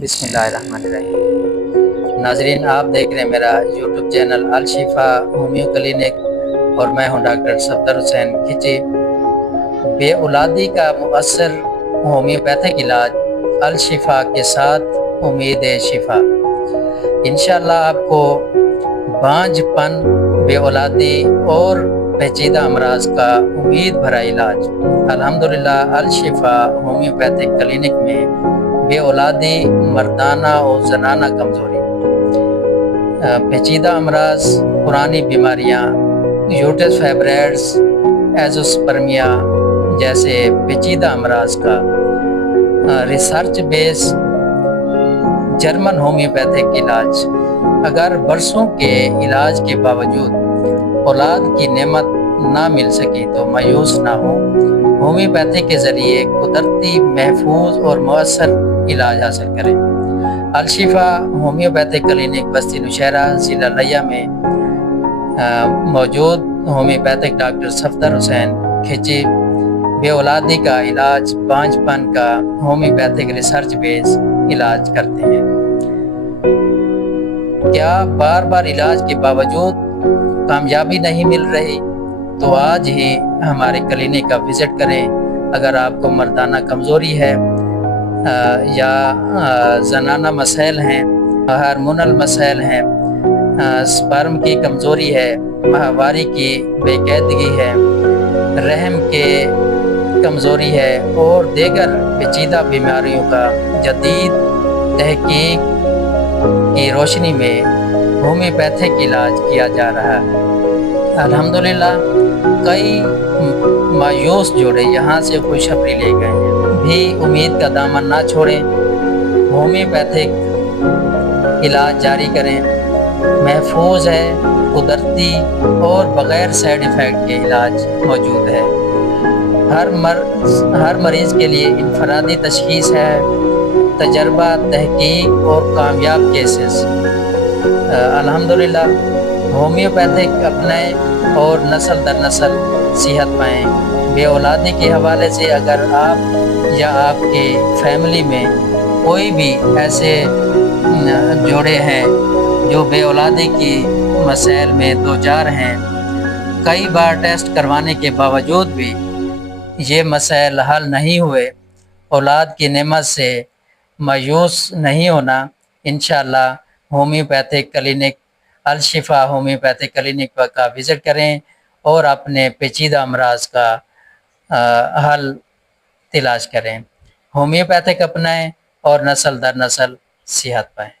بسم اللہ الرحمن الرحیم۔ ناظرین، آپ دیکھ رہے ہیں میرا YouTube channel Al-Shifa homeo clinic اور میں ہوں ڈاکٹر صفدر حسین کھچی۔ بے اولادی کا مؤثر ہومیوپیتھک علاج الشفا کے ساتھ امید شفا۔ انشاءاللہ آپ کو بانجھ پن، بے اولادی اور پیچیدہ امراض کا امید بھرا علاج الحمدللہ الشفا ہومیوپیتھک کلینک میں بے اولادی، مردانہ اور زنانہ کمزوری، پیچیدہ امراض، پرانی بیماریاں، یوٹرس فائبرائڈز، ایزوسپرمیا جیسے پیچیدہ امراض کا ریسرچ بیس جرمن ہومیوپیتھک علاج۔ اگر برسوں کے علاج کے باوجود اولاد کی نعمت نہ مل سکی تو مایوس نہ ہو، ہومیوپیتھی کے ذریعے قدرتی، محفوظ اور مؤثر علاج حاصل کریں۔ الشفا ہومیوپیتھک کلینک بستی نوشہرہ ضلع لیا میں موجود ہومیوپیتھک ڈاکٹر صفدر حسین کھچی بے اولادی کا علاج، بانجھ پن کا ہومیوپیتھک ریسرچ بیس علاج کرتے ہیں۔ کیا بار بار علاج کے باوجود کامیابی نہیں مل رہی؟ تو آج ہی ہمارے کلینک کا وزٹ کریں۔ اگر آپ کو مردانہ کمزوری ہے یا زنانہ مسائل ہیں، ہارمونل مسائل ہیں، سپرم کی کمزوری ہے، ماہواری کی بے قاعدگی ہے، رحم کے کمزوری ہے اور دیگر پیچیدہ بیماریوں کا جدید تحقیق کی روشنی میں ہومیوپیتھک علاج کیا جا رہا ہے۔ الحمدللہ کئی مایوس جوڑے یہاں سے خوشخبری لے گئے ہیں۔ بھی امید کا دامن نہ چھوڑیں، ہومیوپیتھک علاج جاری کریں۔ محفوظ ہے، قدرتی اور بغیر سائیڈ ایفیکٹ کے علاج موجود ہے۔ ہر مریض کے لیے انفرادی تشخیص ہے، تجربہ، تحقیق اور کامیاب کیسز۔ الحمدللہ ہومیوپیتھک اپنائیں اور نسل در نسل صحت پائیں۔ بے اولادی کے حوالے سے اگر آپ یا آپ کے فیملی میں کوئی بھی ایسے جوڑے ہیں جو بے اولادی کی مسائل میں دوچار ہیں، کئی بار ٹیسٹ کروانے کے باوجود بھی یہ مسائل حل نہیں ہوئے، اولاد کی نعمت سے مایوس نہیں ہونا، انشاءاللہ homeopathic clinic Al-Shifa homeopathic clinic کا وزٹ کریں اور اپنے پیچیدہ امراض کا حل تلاش کریں۔ ہومیوپیتھک اپنائیں اور نسل در نسل صحت پائیں۔